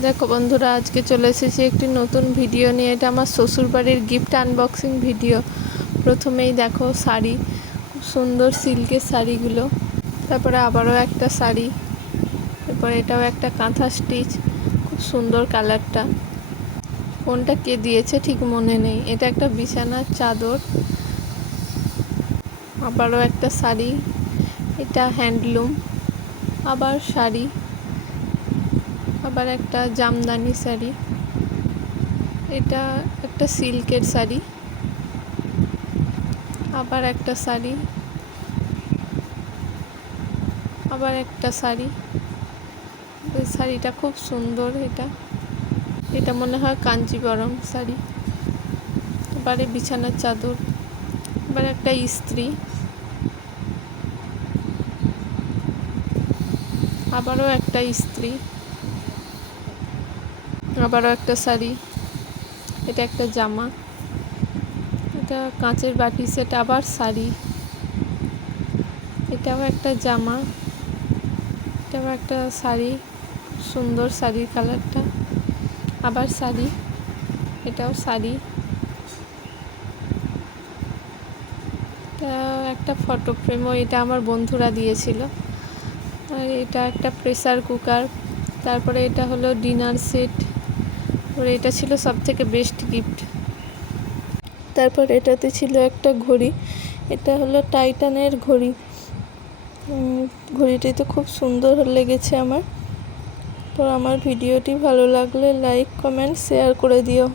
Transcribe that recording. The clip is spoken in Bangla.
দেখো বন্ধুরা, আজকে চলে এসেছি একটি নতুন ভিডিও নিয়ে। এটা আমার শ্বশুরবাড়ির গিফট আনবক্সিং ভিডিও। প্রথমেই দেখো শাড়ি, খুব সুন্দর সিল্কের শাড়িগুলো। তারপরে আবারও একটা শাড়ি, তারপরে এটাও একটা কাঁথা স্টিচ, খুব সুন্দর কালারটা। কোনটা কে দিয়েছে ঠিক মনে নেই। এটা একটা বিছানার চাদর, আবারও একটা শাড়ি, এটা হ্যান্ডলুম, আবার শাড়ি, আবার একটা জামদানি শাড়ি, এটা একটা সিল্কের শাড়ি, আবার একটা শাড়ি, আবার একটা শাড়ি। এই শাড়িটা খুব সুন্দর। এটা মনে হয় কাঞ্জিবরম শাড়ি। এবারে বিছানার চাদর, এবার একটা ইস্ত্রি, আবারও একটা ইস্ত্রি, আবারও একটা শাড়ি, এটা একটা জামা, এটা কাঁচের বাটি সেট, আবার শাড়ি, এটাও একটা জামা, এটাও একটা শাড়ি, সুন্দর শাড়ির কালারটা, আবার শাড়ি, এটাও শাড়ি, এটা একটা ফটো ফ্রেমও, এটা আমার বন্ধুরা দিয়েছিল। আর এটা একটা প্রেসার কুকার। তারপরে এটা হলো ডিনার সেট। তারপরে এটা ছিল সবথেকে বেস্ট গিফট। তারপর এটাতে ছিল একটা ঘড়ি, এটা হলো টাইটানের ঘড়ি। ঘড়িটি তো খুব সুন্দর লেগেছে আমার। তো আমার ভিডিওটি ভালো লাগলে লাইক, কমেন্ট, শেয়ার করে দিও।